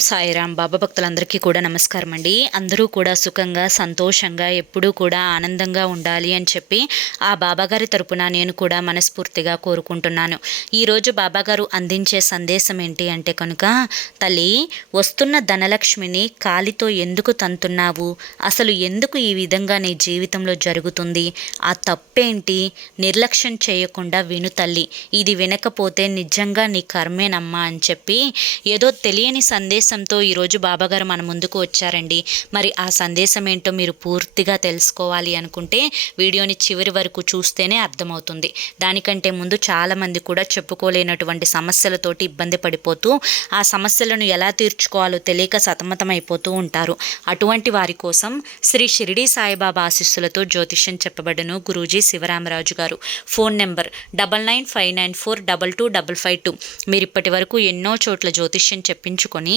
సాయిరాం బాబా భక్తులందరికీ కూడా నమస్కారం అండి. అందరూ కూడా సుఖంగా సంతోషంగా ఎప్పుడూ కూడా ఆనందంగా ఉండాలి అని చెప్పి ఆ బాబాగారి తరపున నేను కూడా మనస్ఫూర్తిగా కోరుకుంటున్నాను. ఈరోజు బాబాగారు అందించే సందేశం ఏంటి అంటే కనుక తల్లి వస్తున్న ధనలక్ష్మిని కాలితో ఎందుకు తంతున్నావు? అసలు ఎందుకు ఈ విధంగా నీ జీవితంలో జరుగుతుంది? ఆ తప్పేంటి? నిర్లక్ష్యం చేయకుండా విను తల్లి. ఇది వినకపోతే నిజంగా నీ కర్మేనమ్మా అని చెప్పి ఏదో తెలియని సందేశం సందేశంతో ఈరోజు బాబాగారు మన ముందుకు వచ్చారండి. మరి ఆ సందేశం ఏంటో మీరు పూర్తిగా తెలుసుకోవాలి అనుకుంటే వీడియోని చివరి వరకు చూస్తేనే అర్థమవుతుంది. దానికంటే ముందు చాలామంది కూడా చెప్పుకోలేనటువంటి సమస్యలతోటి ఇబ్బంది పడిపోతూ ఆ సమస్యలను ఎలా తీర్చుకోవాలో తెలియక సతమతమైపోతూ ఉంటారు. అటువంటి వారి కోసం శ్రీ షిరిడి సాయిబాబా ఆశీస్సులతో జ్యోతిష్యం చెప్పబడను గురూజీ శివరామరాజు గారు. Phone number double nine five nine four double two double five two. మీరు ఇప్పటి వరకు ఎన్నో చోట్ల జ్యోతిష్యం చెప్పించుకొని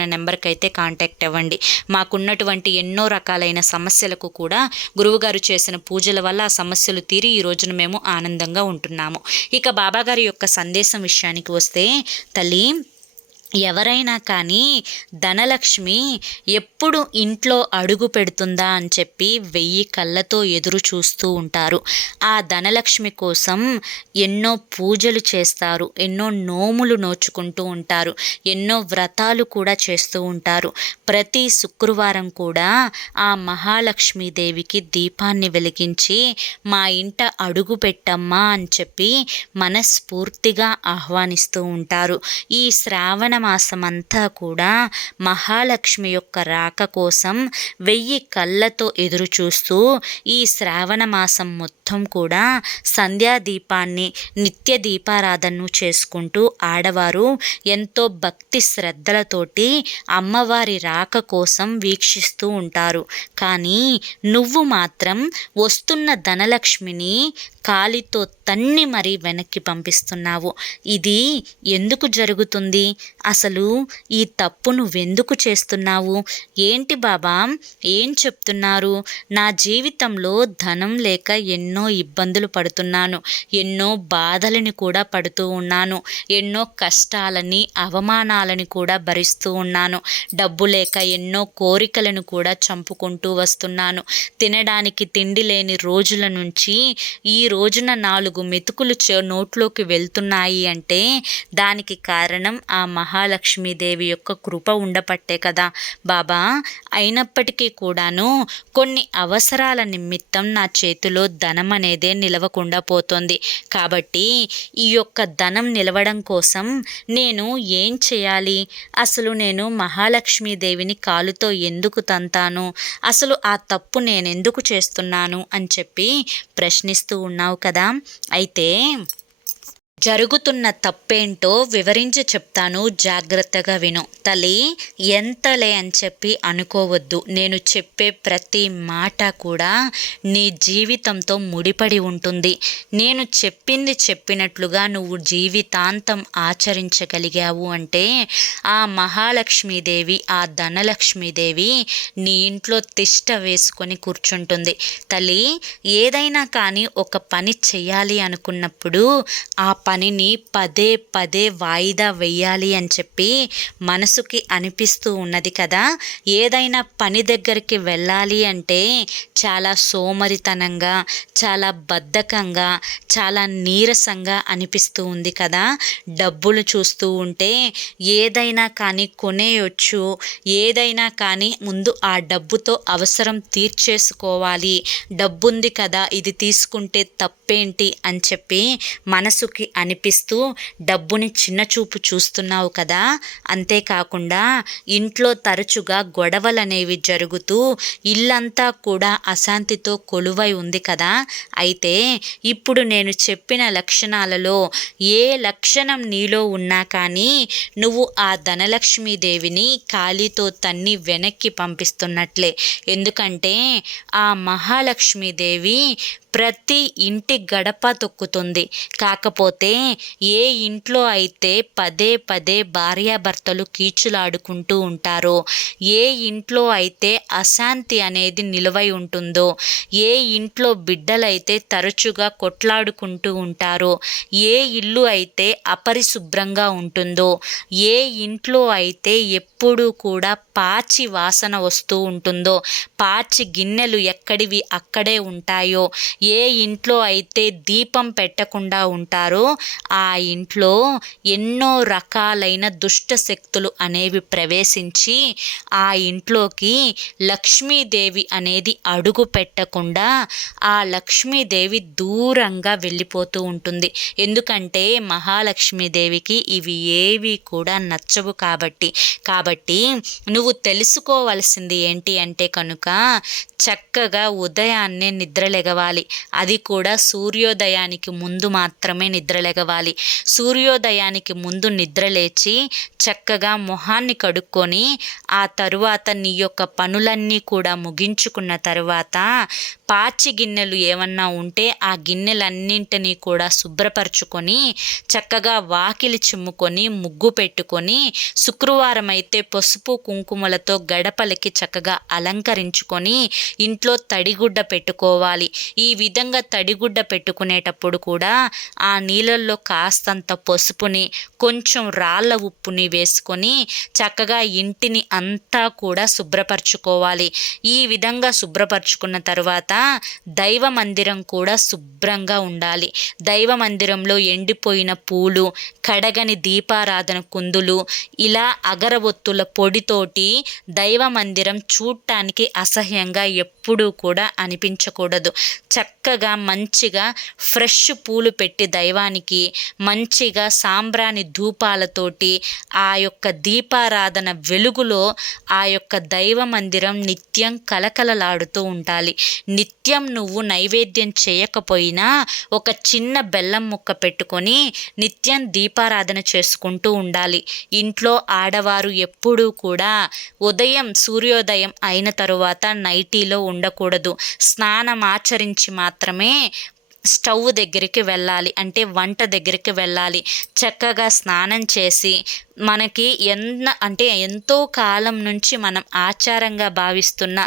నెంబర్కి అయితే కాంటాక్ట్ అవ్వండి. మాకున్నటువంటి ఎన్నో రకాలైన సమస్యలకు కూడా గురువుగారు చేసిన పూజల వల్ల ఆ సమస్యలు తీరి ఈ రోజున మేము ఆనందంగా ఉంటున్నాము. ఇక బాబాగారి యొక్క సందేశం విషయానికి వస్తే తల్లి ఎవరైనా కానీ ధనలక్ష్మి ఎప్పుడు ఇంట్లో అడుగు పెడుతుందా అని చెప్పి వెయ్యి కళ్ళతో ఎదురు చూస్తూ ఉంటారు. ఆ ధనలక్ష్మి కోసం ఎన్నో పూజలు చేస్తారు ఎన్నో నోములు నోచుకుంటూ ఉంటారు ఎన్నో వ్రతాలు కూడా చేస్తూ ఉంటారు. ప్రతి శుక్రవారం కూడా ఆ మహాలక్ష్మీదేవికి దీపాన్ని వెలిగించి మా ఇంట అడుగు పెట్టమ్మా అని చెప్పి మనస్ఫూర్తిగా ఆహ్వానిస్తూ ఉంటారు. ఈ శ్రావణ మాసమంతా కూడా మహాలక్ష్మి యొక్క రాక కోసం వెయ్యి కళ్ళతో ఎదురుచూస్తూ ఈ శ్రావణ మాసం మొత్తం కూడా సంధ్యాదీపాన్ని నిత్య దీపారాధనను చేసుకుంటూ ఆడవారు ఎంతో భక్తి శ్రద్ధలతోటి అమ్మవారి రాక కోసం వీక్షిస్తూ ఉంటారు. కానీ నువ్వు మాత్రం వస్తున్న ధనలక్ష్మిని కాలితో తన్ని మరీ వెనక్కి పంపిస్తున్నావు. ఇది ఎందుకు జరుగుతుంది? అసలు ఈ తప్పు నువ్వెందుకు చేస్తున్నావు? ఏంటి బాబా? ఏం చెప్తున్నారు? నా జీవితంలో ధనం లేక ఎన్నో ఇబ్బందులు పడుతున్నాను. ఎన్నో బాధలని కూడా పడుతూ ఉన్నాను. ఎన్నో కష్టాలని అవమానాలని కూడా భరిస్తూ ఉన్నాను. డబ్బు లేక ఎన్నో కోరికలను కూడా చంపుకుంటూ వస్తున్నాను. తినడానికి తిండి లేని రోజుల నుంచి ఈ రోజున నాలుగు మెతుకులు నోట్లోకి వెళ్తున్నాయి అంటే దానికి కారణం ఆ మహా మహాలక్ష్మీదేవి యొక్క కృప ఉండపట్టే కదా బాబా. అయినప్పటికీ కూడాను కొన్ని అవసరాల నిమిత్తం నా చేతిలో ధనం అనేదే నిలవకుండా పోతుంది. కాబట్టి ఈ యొక్క ధనం నిలవడం కోసం నేను ఏం చేయాలి? అసలు నేను మహాలక్ష్మీదేవిని కాలుతో ఎందుకు తంతాను? అసలు ఆ తప్పు నేనెందుకు చేస్తున్నాను? అని చెప్పి ప్రశ్నిస్తూ ఉన్నావు కదా. అయితే జరుగుతున్న తప్పేంటో వివరించి చెప్తాను. జాగ్రత్తగా విను. తల్లి ఎంతలే అని చెప్పి అనుకోవద్దు. నేను చెప్పే ప్రతి మాట కూడా నీ జీవితంతో ముడిపడి ఉంటుంది. నేను చెప్పింది చెప్పినట్లుగా నువ్వు జీవితాంతం ఆచరించగలిగావు అంటే ఆ మహాలక్ష్మీదేవి ఆ ధనలక్ష్మీదేవి నీ ఇంట్లో తిష్ట వేసుకొని కూర్చుంటుంది. తల్లి ఏదైనా కానీ ఒక పని చేయాలి అనుకున్నప్పుడు ఆ పనిని పదే పదే వాయిదా వెయ్యాలి అని చెప్పి మనసుకి అనిపిస్తూ ఉన్నది కదా. ఏదైనా పని దగ్గరికి వెళ్ళాలి అంటే చాలా సోమరితనంగా చాలా బద్ధకంగా చాలా నీరసంగా అనిపిస్తూ ఉంది కదా. డబ్బులు చూస్తూ ఉంటే ఏదైనా కానీ కొనేయొచ్చు. ఏదైనా కానీ ముందు ఆ డబ్బుతో అవసరం తీర్చేసుకోవాలి. డబ్బుంది కదా ఇది తీసుకుంటే తప్పేంటి అని చెప్పి మనసుకి అనిపిస్తూ డబ్బుని చిన్నచూపు చూస్తున్నావు కదా? అంతేకాకుండా ఇంట్లో తరచుగా గొడవలనేవి జరుగుతూ ఇల్లంతా కూడా అశాంతితో కొలువై ఉంది కదా? అయితే ఇప్పుడు నేను చెప్పిన లక్షణాలలో ఏ లక్షణం నీలో ఉన్నా కానీ నువ్వు ఆ ధనలక్ష్మీదేవిని కాలితో తన్ని వెనక్కి పంపిస్తున్నట్లే. ఎందుకంటే ఆ మహాలక్ష్మీదేవి ప్రతి ఇంటి గడప తొక్కుతుంది. కాకపోతే ఏ ఇంట్లో అయితే పదే పదే భార్యాభర్తలు కీచులాడుకుంటూ ఉంటారో ఏ ఇంట్లో అయితే అశాంతి అనేది నిలువై ఉంటుందో ఏ ఇంట్లో బిడ్డలైతే తరచుగా కొట్లాడుకుంటూ ఉంటారో ఏ ఇల్లు అయితే అపరిశుభ్రంగా ఉంటుందో ఏ ఇంట్లో అయితే ఎప్పుడూ కూడా పాచి వాసన వస్తూ ఉంటుందో పాచి గిన్నెలు ఎక్కడివి అక్కడే ఉంటాయో ఏ ఇంట్లో అయితే దీపం పెట్టకుండా ఉంటారో ఆ ఇంట్లో ఎన్నో రకాలైన దుష్ట శక్తులు అనేవి ప్రవేశించి ఆ ఇంట్లోకి లక్ష్మీదేవి అనేది అడుగు పెట్టకుండా ఆ లక్ష్మీదేవి దూరంగా వెళ్ళిపోతూ ఉంటుంది. ఎందుకంటే మహాలక్ష్మీదేవికి ఇవి ఏవి కూడా నచ్చవు కాబట్టి. కాబట్టి నువ్వు తెలుసుకోవలసింది ఏంటి అంటే కనుక చక్కగా ఉదయాన్నే నిద్రలెగవాలి అది కూడా సూర్యోదయానికి ముందు మాత్రమే నిద్రలేగవాలి సూర్యోదయానికి ముందు నిద్రలేచి చక్కగా మొహాన్ని కడుక్కొని ఆ తరువాత నీ యొక్క పనులన్నీ కూడా ముగించుకున్న తర్వాత పాచి గిన్నెలు ఏమన్నా ఉంటే ఆ గిన్నెలన్నింటినీ కూడా శుభ్రపరచుకొని చక్కగా వాకిలి చిమ్ముకొని ముగ్గు పెట్టుకొని శుక్రవారం అయితే పసుపు కుంకుమలతో గడపలకి చక్కగా అలంకరించుకొని ఇంట్లో తడిగుడ్డ పెట్టుకోవాలి. ఈ విధంగా తడిగుడ్డ పెట్టుకునేటప్పుడు కూడా ఆ నీళ్ళల్లో కాస్తంత పసుపుని కొంచెం రాళ్ళ ఉప్పుని వేసుకొని చక్కగా ఇంటిని అంతా కూడా శుభ్రపరచుకోవాలి. ఈ విధంగా శుభ్రపరచుకున్న తర్వాత దైవ మందిరం కూడా శుభ్రంగా ఉండాలి. దైవ మందిరంలో ఎండిపోయిన పూలు కడగని దీపారాధన కుందులు ఇలా అగరబొత్తుల పొడితోటి దైవ మందిరం చూడటానికి అసహ్యంగా ఎప్పుడూ కూడా అనిపించకూడదు. చక్క చక్కగా మంచిగా ఫ్రెష్ పూలు పెట్టి దైవానికి మంచిగా సాంబ్రాణి ధూపాలతోటి ఆ యొక్క దీపారాధన వెలుగులో ఆ యొక్క దైవ మందిరం నిత్యం కలకలలాడుతూ ఉండాలి. నిత్యం నువ్వు నైవేద్యం చేయకపోయినా ఒక చిన్న బెల్లం ముక్క పెట్టుకొని నిత్యం దీపారాధన చేసుకుంటూ ఉండాలి. ఇంట్లో ఆడవారు ఎప్పుడూ కూడా ఉదయం సూర్యోదయం అయిన తరువాత నైటీలో ఉండకూడదు. స్నానం ఆచరించి మాత్రమే స్టవ్ దగ్గరికి వెళ్ళాలి. అంటే వంట దగ్గరికి వెళ్ళాలి. చక్కగా స్నానం చేసి మనకి ఎన్న అంటే ఎంతో కాలం నుంచి మనం ఆచారంగా భావిస్తున్న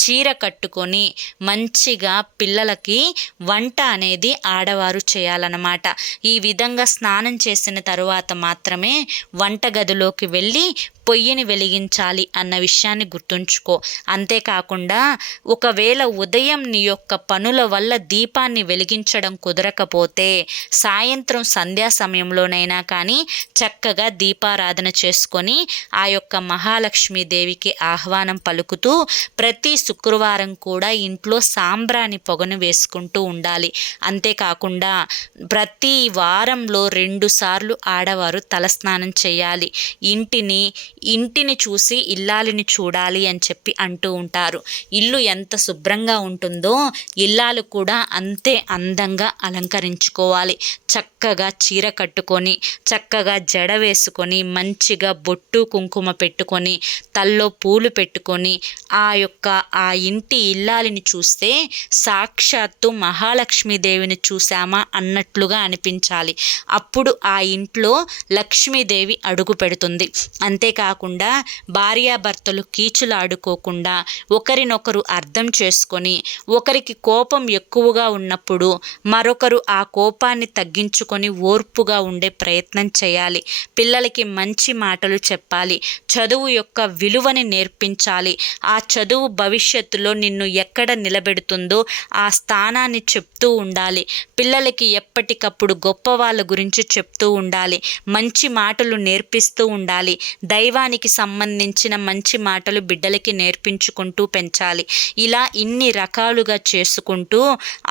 చీర కట్టుకొని మంచిగా పిల్లలకి వంట అనేది ఆడవారు చేయాలన్నమాట. ఈ విధంగా స్నానం చేసిన తరువాత మాత్రమే వంటగదిలోకి వెళ్ళి పొయ్యిని వెలిగించాలి అన్న విషయాన్ని గుర్తుంచుకో. అంతేకాకుండా ఒకవేళ ఉదయం నీ యొక్క పనుల వల్ల దీపాన్ని వెలిగించడం కుదరకపోతే సాయంత్రం సంధ్యా సమయంలోనైనా కానీ చక్కగా దీపారాధన చేసుకొని ఆ యొక్క మహాలక్ష్మీదేవికి ఆహ్వానం పలుకుతూ ప్రతి శుక్రవారం కూడా ఇంట్లో సాంబ్రాణి పొగను వేసుకుంటూ ఉండాలి. అంతేకాకుండా ప్రతి వారంలో రెండు సార్లు ఆడవారు తలస్నానం చేయాలి. ఇంటిని ఇంటిని చూసి ఇల్లాలిని చూడాలి అని చెప్పి అంటూ ఉంటారు. ఇల్లు ఎంత శుభ్రంగా ఉంటుందో ఇల్లాలు కూడా అంతే అందంగా అలంకరించుకోవాలి. చక్కగా చీర కట్టుకొని చక్కగా జడ వేసుకొని మంచిగా బొట్టు కుంకుమ పెట్టుకొని తల్లో పూలు పెట్టుకొని ఆ యొక్క ఆ ఇంటి ఇల్లాలిని చూస్తే సాక్షాత్తు మహాలక్ష్మీదేవిని చూసామా అన్నట్లుగా అనిపించాలి. అప్పుడు ఆ ఇంట్లో లక్ష్మీదేవి అడుగు పెడుతుంది. కాకుండా భార్యాభర్తలు కీచులాడుకోకుండా ఒకరినొకరు అర్థం చేసుకొని ఒకరికి కోపం ఎక్కువగా ఉన్నప్పుడు మరొకరు ఆ కోపాన్ని తగ్గించుకొని ఓర్పుగా ఉండే ప్రయత్నం చేయాలి. పిల్లలకి మంచి మాటలు చెప్పాలి. చదువు యొక్క విలువని నేర్పించాలి. ఆ చదువు భవిష్యత్తులో నిన్ను ఎక్కడ నిలబెడుతుందో ఆ స్థానాన్ని చెప్తూ ఉండాలి. పిల్లలకి ఎప్పటికప్పుడు గొప్ప వాళ్ళ గురించి చెప్తూ ఉండాలి. మంచి మాటలు నేర్పిస్తూ ఉండాలి. దైవ దైవానికి సంబంధించిన మంచి మాటలు బిడ్డలకి నేర్పించుకుంటూ పెంచాలి. ఇలా ఇన్ని రకాలుగా చేసుకుంటూ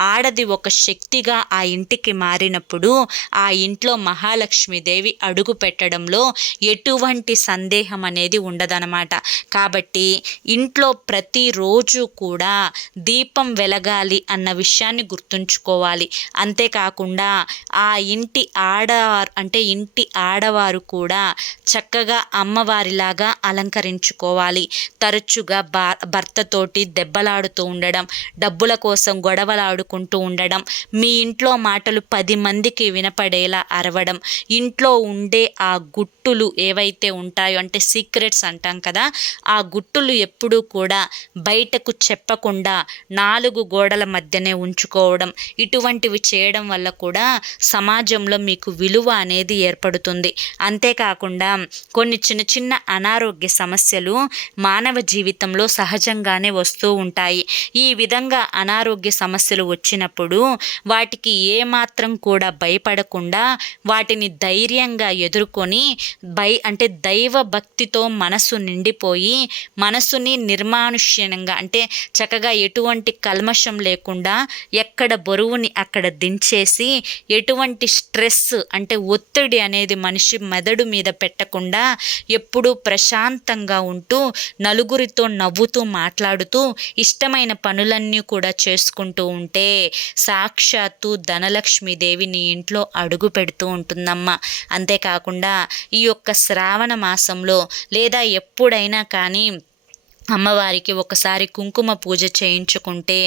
ఆడది ఒక శక్తిగా ఆ ఇంటికి మారినప్పుడు ఆ ఇంట్లో మహాలక్ష్మీదేవి అడుగు పెట్టడంలో ఎటువంటి సందేహం అనేది ఉండదనమాట కాబట్టి ఇంట్లో ప్రతిరోజు కూడా దీపం వెలగాలి అన్న విషయాన్ని గుర్తుంచుకోవాలి. అంతేకాకుండా ఆ ఇంటి ఆడ అంటే ఇంటి ఆడవారు కూడా చక్కగా అమ్మవారి వారిలాగా అలంకరించుకోవాలి. తరచుగా బా భర్తతోటి దెబ్బలాడుతూ ఉండడం డబ్బుల కోసం గొడవలాడుకుంటూ ఉండడం మీ ఇంట్లో మాటలు పది మందికి వినపడేలా అరవడం ఇంట్లో ఉండే ఆ గుట్టులు ఏవైతే ఉంటాయో అంటే సీక్రెట్స్ అంటాం కదా ఆ గుట్టులు ఎప్పుడూ కూడా బయటకు చెప్పకుండా నాలుగు గోడల మధ్యనే ఉంచుకోవడం ఇటువంటివి చేయడం వల్ల కూడా సమాజంలో మీకు విలువ అనేది ఏర్పడుతుంది. అంతేకాకుండా కొన్ని చిన్న చిన్న అనారోగ్య సమస్యలు మానవ జీవితంలో సహజంగానే వస్తూ ఉంటాయి. ఈ విధంగా అనారోగ్య సమస్యలు వచ్చినప్పుడు వాటికి ఏమాత్రం కూడా భయపడకుండా వాటిని ధైర్యంగా ఎదుర్కొని భయ అంటే దైవ భక్తితో మనసు నిండిపోయి మనసుని నిర్మానుష్యంగా అంటే చక్కగా ఎటువంటి కల్మషం లేకుండా ఎక్కడ బరువుని అక్కడ దించేసి ఎటువంటి స్ట్రెస్ అంటే ఒత్తిడి అనేది మనిషి మెదడు మీద పెట్టకుండా ఎప్పుడు ప్రశాంతంగా ఉంటూ నలుగురితో నవ్వుతూ మాట్లాడుతూ ఇష్టమైన పనులన్నీ కూడా చేసుకుంటూ ఉంటే సాక్షాత్తు ధనలక్ష్మీదేవి నీ ఇంట్లో అడుగు పెడుతూ ఉంటుందమ్మ. అంతేకాకుండా ఈ యొక్క శ్రావణ మాసంలో లేదా ఎప్పుడైనా కానీ అమ్మవారికి ఒకసారి కుంకుమ పూజ చేయించుకుంటే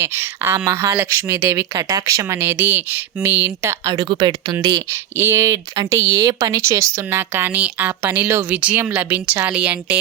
ఆ మహాలక్ష్మీదేవి కటాక్షం అనేది మీ ఇంట అడుగు పెడుతుంది. ఏ అంటే ఏ పని చేస్తున్నా కానీ ఆ పనిలో విజయం లభించాలి అంటే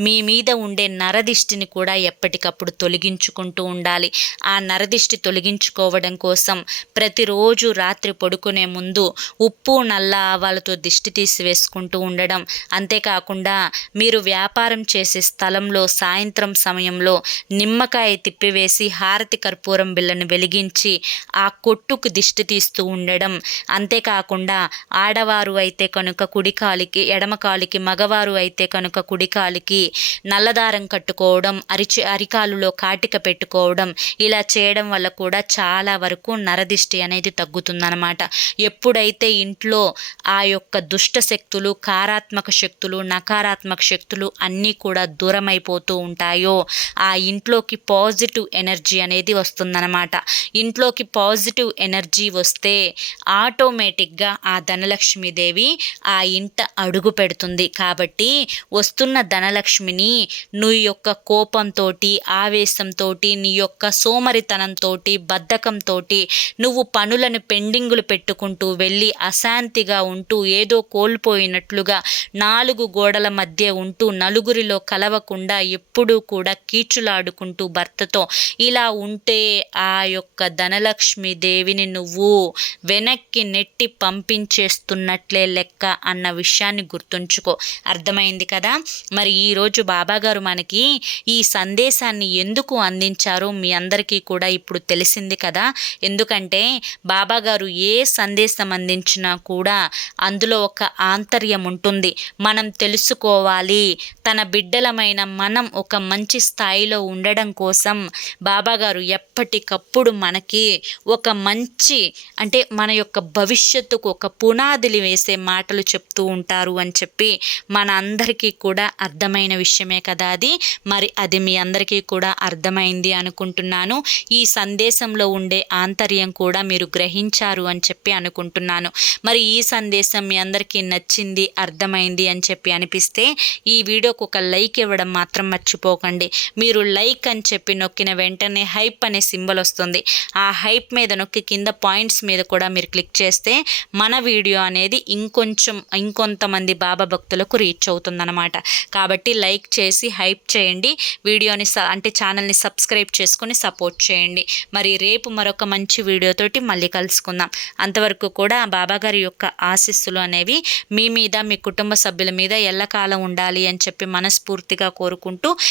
మీ మీద ఉండే నరదిష్టిని కూడా ఎప్పటికప్పుడు తొలగించుకుంటూ ఉండాలి. ఆ నరదిష్టి తొలగించుకోవడం కోసం ప్రతిరోజు రాత్రి పడుకునే ముందు ఉప్పు నల్ల ఆవాలతో దిష్టి తీసివేసుకుంటూ ఉండడం. అంతేకాకుండా మీరు వ్యాపారం చేసే స్థలంలో సాయంత్రం సాయంత్రం సమయంలో నిమ్మకాయ తిప్పివేసి హారతి కర్పూరం బిళ్ళను వెలిగించి ఆ కొట్టుకు దిష్టి తీస్తూ ఉండడం. అంతేకాకుండా ఆడవారు అయితే కనుక కుడికాలికి ఎడమకాలికి మగవారు అయితే కనుక కుడికాలికి నల్లదారం కట్టుకోవడం అరిచి అరికాలులో కాటిక పెట్టుకోవడం ఇలా చేయడం వల్ల కూడా చాలా వరకు నరదిష్టి అనేది తగ్గుతుందన్నమాట. ఎప్పుడైతే ఇంట్లో ఆ యొక్క దుష్ట శక్తులు కారాత్మక శక్తులు నకారాత్మక శక్తులు అన్నీ కూడా దూరమైపోతూ ఉంటాయి. ఉంటాయో ఆ ఇంట్లోకి పాజిటివ్ ఎనర్జీ అనేది వస్తుందన్నమాట. ఇంట్లోకి పాజిటివ్ ఎనర్జీ వస్తే ఆటోమేటిక్గా ఆ ధనలక్ష్మీదేవి ఆ ఇంట అడుగు పెడుతుంది. కాబట్టి వస్తున్న ధనలక్ష్మిని నీ యొక్క కోపంతో ఆవేశంతో నీ యొక్క సోమరితనంతో బద్ధకంతో నువ్వు పనులను పెండింగులు పెట్టుకుంటూ వెళ్ళి అశాంతిగా ఉంటూ ఏదో కోల్పోయినట్లుగా నాలుగు గోడల మధ్య ఉంటూ నలుగురిలో కలవకుండా ఎప్పుడు కూడా కీచులాడుకుంటూ భర్తతో ఇలా ఉంటే ఆ యొక్క ధనలక్ష్మి దేవిని నువ్వు వెనక్కి నెట్టి పంపించేస్తున్నట్లే లెక్క అన్న విషయాన్ని గుర్తుంచుకో. అర్థమైంది కదా? మరి ఈరోజు బాబాగారు మనకి ఈ సందేశాన్ని ఎందుకు అందించారో మీ అందరికీ కూడా ఇప్పుడు తెలిసింది కదా? ఎందుకంటే బాబాగారు ఏ సందేశం అందించినా కూడా అందులో ఒక ఆంతర్యం ఉంటుంది. మనం తెలుసుకోవాలి. తన బిడ్డలమైన మనం ఒక మంచి స్థాయిలో ఉండడం కోసం బాబాగారు ఎప్పటికప్పుడు మనకి ఒక మంచి అంటే మన యొక్క భవిష్యత్తుకు ఒక పునాదులు వేసే మాటలు చెప్తూ ఉంటారు అని చెప్పి మన అందరికీ కూడా అర్థమైన విషయమే కదా అది. మరి అది మీ అందరికీ కూడా అర్థమైంది అనుకుంటున్నాను. ఈ సందేశంలో ఉండే ఆంతర్యం కూడా మీరు గ్రహించారు అని చెప్పి అనుకుంటున్నాను. మరి ఈ సందేశం మీ అందరికీ నచ్చింది అర్థమైంది అని చెప్పి అనిపిస్తే ఈ వీడియోకి ఒక లైక్ ఇవ్వడం మాత్రం మర్చిపో మర్చిపోకండి. మీరు లైక్ అని చెప్పి నొక్కిన వెంటనే హైప్ అనే సింబల్ వస్తుంది. ఆ హైప్ మీద నొక్కి కింద పాయింట్స్ మీద కూడా మీరు క్లిక్ చేస్తే మన వీడియో అనేది ఇంకొంచెం ఇంకొంతమంది బాబా భక్తులకు రీచ్ అవుతుందన్నమాట. కాబట్టి లైక్ చేసి హైప్ చేయండి. వీడియోని అంటే ఛానల్ని సబ్స్క్రైబ్ చేసుకొని సపోర్ట్ చేయండి. మరి రేపు మరొక మంచి వీడియోతోటి మళ్ళీ కలుసుకుందాం. అంతవరకు కూడా బాబాగారి యొక్క ఆశీస్సులు అనేవి మీ మీద మీ కుటుంబ సభ్యుల మీద ఎల్లకాలం ఉండాలి అని చెప్పి మనస్ఫూర్తిగా కోరుకుంటూ